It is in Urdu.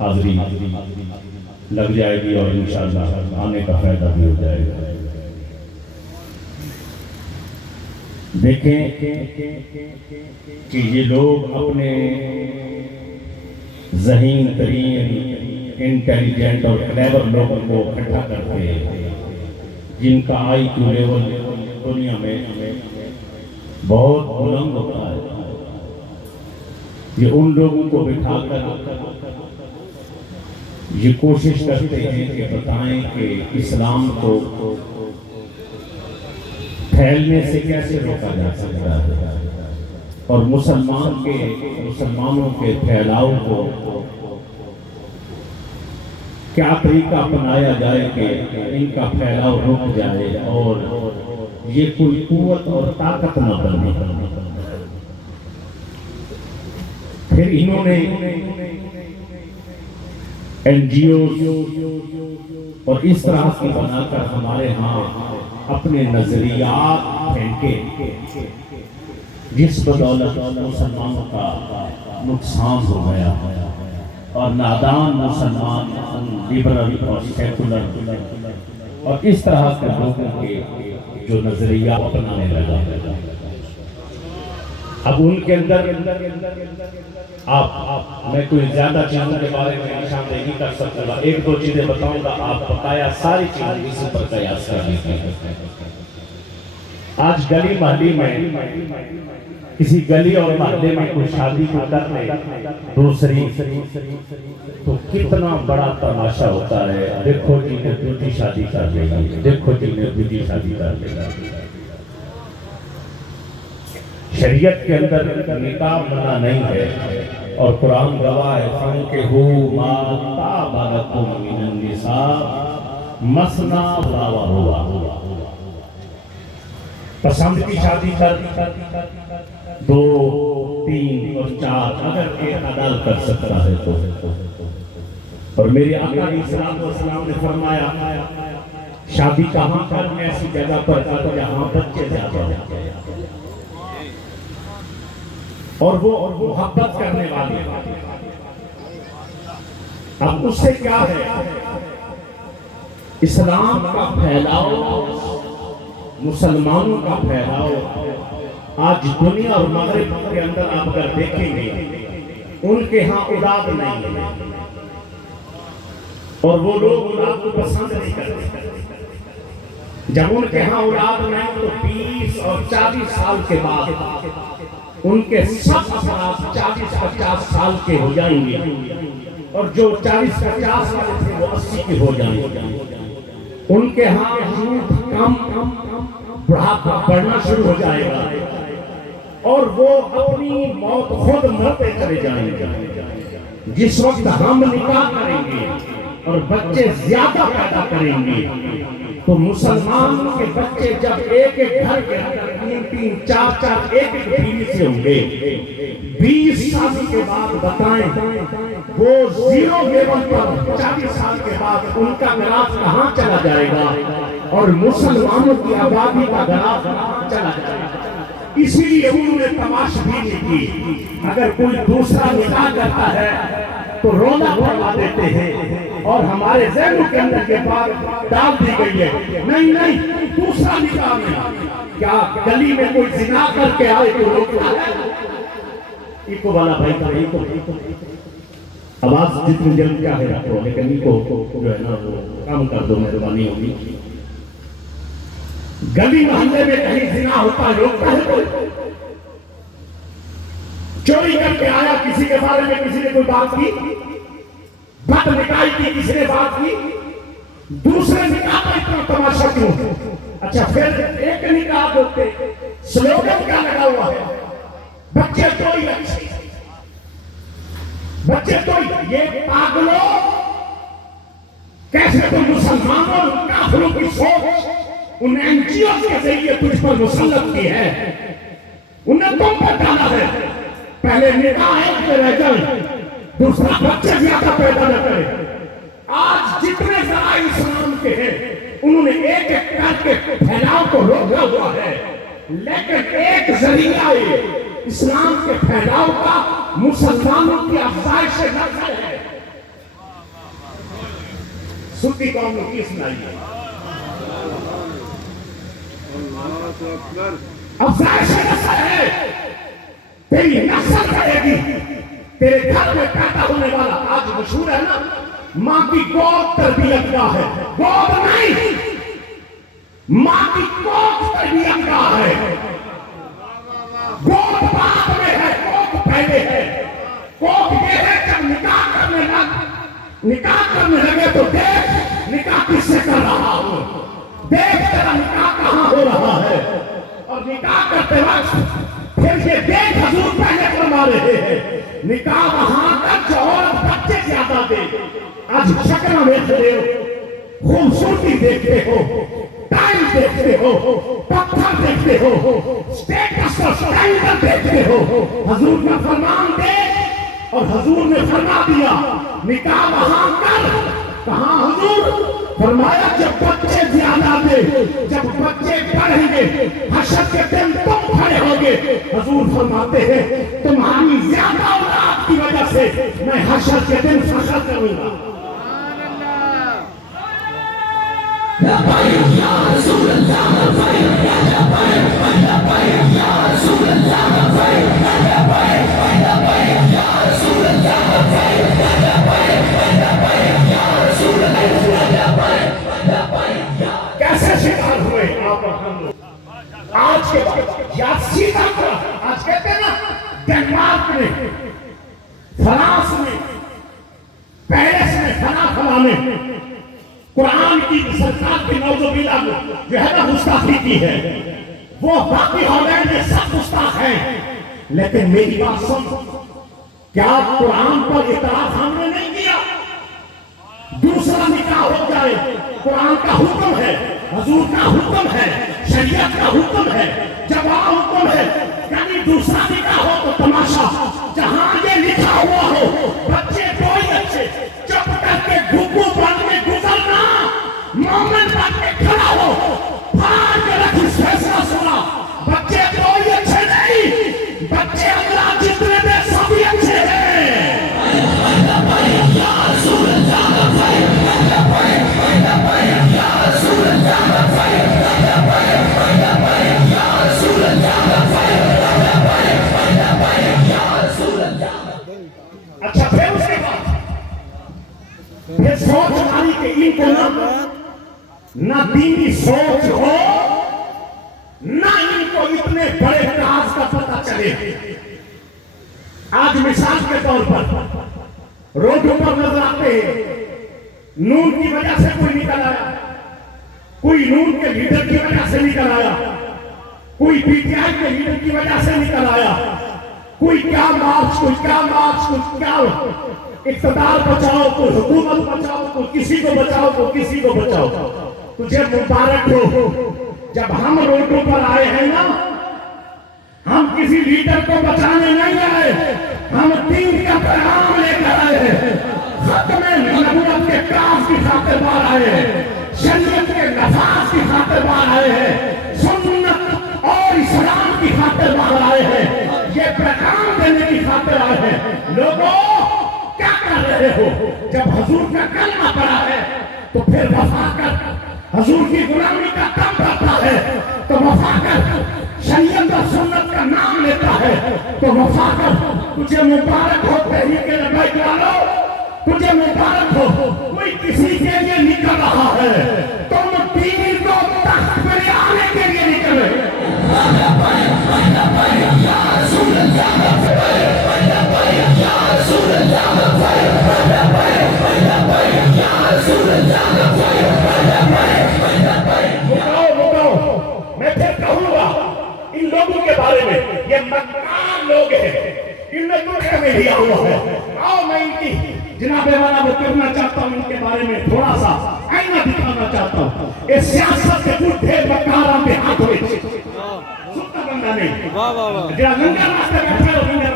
حاضری لگ جائے گی اور انشاءاللہ آنے کا فائدہ بھی ہو جائے گا۔ دیکھیں کہ یہ لوگ اپنے ذہین ترین انٹیلیجنٹ اور کلیور لوگوں کو اکٹھا کرتے ہیں جن کا آئی کیو لیول دنیا میں بہت بلند ہوتا ہے، یہ ان لوگوں کو بٹھا کر یہ کوشش کرتے ہیں کہ بتائیں کہ اسلام کو پھیلنے سے کیسے روکا جا سکتا ہے اور مسلمانوں کے پھیلاؤ کو کیا طریقہ اپنایا جائے کہ ان کا پھیلاؤ رک جائے اور یہ کوئی قوت اور طاقت نہ بنے۔ پھر انہوں نے این جی اوز اور اس طرح کی بنا کر ہمارے ہاں اپنے نظریات پھینکے جس بدولت مسلمانوں کا نقصان ہو گیا اور نادان مسلمان لبرل اور سیکولر اور اس طرح کے لوگوں کے جو نظریات اپنانے لگا۔ اب ان کے اندر میں کوئی زیادہ چیزوں کے بارے میں نشاندہی کر سکتا ہوں، ایک دو چیزیں بتاؤں گا، آپ بقایا ساری چیزیں اسی پر قیاس کر لیجیے۔ آج گلی محلی میں کسی گلی اور محلے میں کوئی شادی کو کر لے دوسری تو کتنا بڑا تماشا ہوتا ہے، دیکھو جی نے دوسری شادی کر لے گا، دیکھو جی نے دوسری شادی کر لے گا۔ شریعت کے اندر نکاح منع نہیں ہے اور قرآن گواہ ہے فَانكِحُوا مَا طَابَ لَكُم مِّنَ النِّسَاءِ مَثْنَىٰ وَرُبَاعَ، پسند کی شادی کر 2 3 اور 4 اگر ایک عدل کر سکتا ہے تو۔ اور میرے آقا علیہ السلام نے فرمایا شادی کہاں کر، ایسی جگہ پر کر جہاں بچے زیادہ ہوتے ہیں اور وہ محبت کرنے والے۔ اب اس سے کیا ہے، اسلام کا پھیلاؤ، مسلمانوں کا پھیلاؤ آج دنیا اور مغرب کے اندر آپ اگر دیکھیں گے ان کے ہاں اولاد نہیں ہے اور وہ لوگ اولاد کو پسند نہیں کرتے۔ جب ان کے ہاں اولاد نہیں تو 20 اور 40 سال کے بعد ان کے سب افراد 40-50 سال کے ہو جائیں گے اور جو 40-50 سال تھے وہ 80 کے ہو جائیں گے۔ ان کے ہاں یوتھ کم بڑھاپا بڑھنا شروع ہو جائے گا اور وہ اپنی موت خود مرتے چلے جائیں گے۔ جس وقت ہم نکاح کریں گے اور بچے زیادہ پیدا کریں گے تو مسلمان کے بچے جب ایک ایک گھر کے اندر 3 4 4 ایک ایک بیوی سے ہوں گے 20 سال کے بعد بتائیں وہ زیرو لیول پر 40 سال کے بعد ان کا گراف کہاں چلا جائے گا اور مسلمانوں کی آبادی کا گراف کہاں چلا جائے گا۔ اسی لیے انہوں نے تماشبینی کی، اگر کوئی دوسرا نکاح کرتا ہے تو رونا پڑوا دیتے ہیں اور ہمارے ذہنوں کے اندر یہ بات ڈال دی گئی ہے نہیں دوسرا نکاح نہیں۔ کیا گلی میں کوئی زنا کر کے آئے تو روکتا ہے؟ ایکو والا بھائی کا ایکو آواز جتنی جلد چاہے رکھو لیکن ایکو جو ہے نا وہ کام کر دو، مہربانی ہوگی۔ گلی محلے میں کہیں زنا ہوتا ہے روکتا ہے کوئی؟ چوری کر کے آیا کسی کے بارے میں کسی نے کوئی بات کی، بد نکاحی کی کسی نے بات کی، دوسرے نکاح کا اتنا تماشا کیوں؟ اچھا پھر ایک نکاح ہوتے سلوگن کیا لگا ہوا ہے، بچے چوری اچھی بچے چوری، یہ پاگلوں کیسے تو مسلمانوں کافروں کی سوچ ان این جی اوز کے ذریعے تجھ پر مسلط کی ہے، انہیں تم پر ڈالا ہے۔ پہلے نکاح ایک پہ رہ جائیں، دوسرا بچے زیادہ پیدا نہ کرے۔ آج جتنے ذرائع اسلام کے ہیں انہوں نے ایک ایک کر کے پھیلاؤ کو روکا ہوا ہے، لیکن ایک ذریعہ اسلام کے پھیلاؤ کا مسلمانوں کی افزائش نسل ہے۔ صوفی قوم نے کی سنائی ہے. افزائش نسل ہے, تیری نسل بڑھے گی, تیرے گھر میں پیدا ہونے والا آج مشہور ہے نا, ماں کی گود تربیت گاہ ہے, گود نہیں, ماں کی گود تربیت گاہ ہے. گود بعد میں ہے, گود پہلے ہے. گود یہ ہے جب نکاح کرنے لگے تو دیکھ نکاح کس سے کر رہا ہوں, دیکھ تیرا نکاح کہاں ہو رہا ہے, اور نکاح کرتے وقت پھر یہ دیکھ حضور پہلے فرما رہے ہیں نکاح وہاں تک جو عورت بچے زیادہ دے. آج شکل دیکھتے ہو, خوبصورتی دیکھتے ہو, ٹائم دیکھتے ہو, پتھر دیکھتے ہو, سٹیٹس اور سٹینڈرڈ دیکھتے ہو. حضور کا فرمان دے, اور حضور نے فرما دیا نکاح وہاں کر. کہاں حضور؟ فرمایا جب بچے زیادہ دے, جب بچے بڑھیں گے, حشر کے دن تم کھڑے ہوگے. حضور فرماتے ہیں تمہاری زیادہ اولاد کی وجہ سے میں حشر کے دن فخر کروں گا. کیسے شکار ہوئے آپ اور ہم لوگ آج کے بعد؟ یا سیدھا آج کہتے ہیں نا ڈنمارک میں, فرانس میں, پیرس میں, فلاں میں قرآن کی سرکار کی نوزوبیلا جو ہے نا گستاخی کی ہے. وہ باقی ہالینڈ میں سب گستاخ ہیں, لیکن میری بات سن, کیا قرآن پر اعتراض ہم نے نہیں کیا؟ دوسرا نکاح ہو جائے, قرآن کا حکم ہے, حضور کا حکم ہے, شریعت کا حکم ہے, جواب حکم ہے. یعنی دوسرا نکاح ہو تو تماشا, جہاں یہ لکھا ہوا ہو بچے کوئی اچھے, چپ کر کے گھگو بن میں گزرنا, مومن بن کے کھڑا ہو, پھاڑ کے رکھ اس فیصلہ سنا. بچے کوئی اچھے نہیں, بچے اللہ جتنے دے سبھی اچھے ہیں. اچھا پھر اس کے بعد پھر سوچ ہماری کہ ان کو نہ دینی سوچ ہو, نہ ان کو اتنے بڑے راز کا پتہ چلے. آج مثال کے طور پر روڈوں پر نظر آتے ہیں, نون کی وجہ سے کوئی نکل آیا, کوئی نون کے لیڈر کی وجہ سے نکل آیا, کوئی پی ٹی آئی کے لیڈر کی وجہ سے نکل آیا, کوئی کیا مارچ, کوئی کیا مارچ, کوئی کیا اقتدار بچاؤ, کوئی حکومت بچاؤ, کوئی کسی کو بچاؤ, کوئی کسی کو بچاؤ. تجھے مبارک ہو, جب ہم روڈوں پر آئے ہیں نا, ہم کسی لیڈر کو بچانے نہیں آئے, ہم دین کا پیغام لے کر آئے ہیں, ختم نبوت کے کاز کی خاطر باہر آئے ہیں, شریعت کے نفاذ کی خاطر باہر آئے ہیں, سنت اور اسلام کی خاطر باہر آئے ہیں, یہ پیغام دینے کی خاطر آئے ہیں. لوگوں کیا کر رہے ہو؟ جب حضور کا کلمہ پڑا ہے تو پھر وفا کر, حضور کی غلامی کا دم رہتا ہے تو وفا کر, شریعت اور سنت کا نام لیتا ہے تو وفا کر. تجھے مبارک ہو تحریک لبیک والو, تجھے مبارک ہو. کوئی کسی کے لیے نکل رہا ہے, تم دین کو تخت پر آنے کے لیے نکلے. میں پھر کہوں گا ان لوگوں کے بارے میں, یہ مکار لوگ ہیں, ان نے دنیا میں لیا ہوا ہے. آؤ میں ان کی جناب والا وہ کرنا چاہتا ہوں, ان کے بارے میں تھوڑا سا آئینہ دکھانا چاہتا ہوں. اس سیاست کے کچھ ڈھیر مکاراں پہ ہاتھ ہوئے سنتا بندہ نہیں, جہاں گنگا راستے بیٹھے ہو,